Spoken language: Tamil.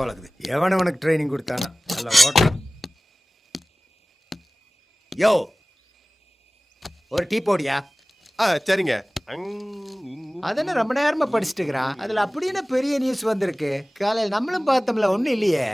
போல இருக்குது. எவன் உனக்கு ட்ரைனிங் கொடுத்தானா? நல்லா ஓட்டலாம். யோ, ஒரு டீ போடியா? சரிங்க. அதென்ன ரொம்ப நேரமா படிச்சுட்டு இருக்கிறான். அதுல அப்படின்னு பெரிய நியூஸ் வந்திருக்கு. காலையில் நம்மளும் பார்த்தோம்ல, ஒன்றும் இல்லையே.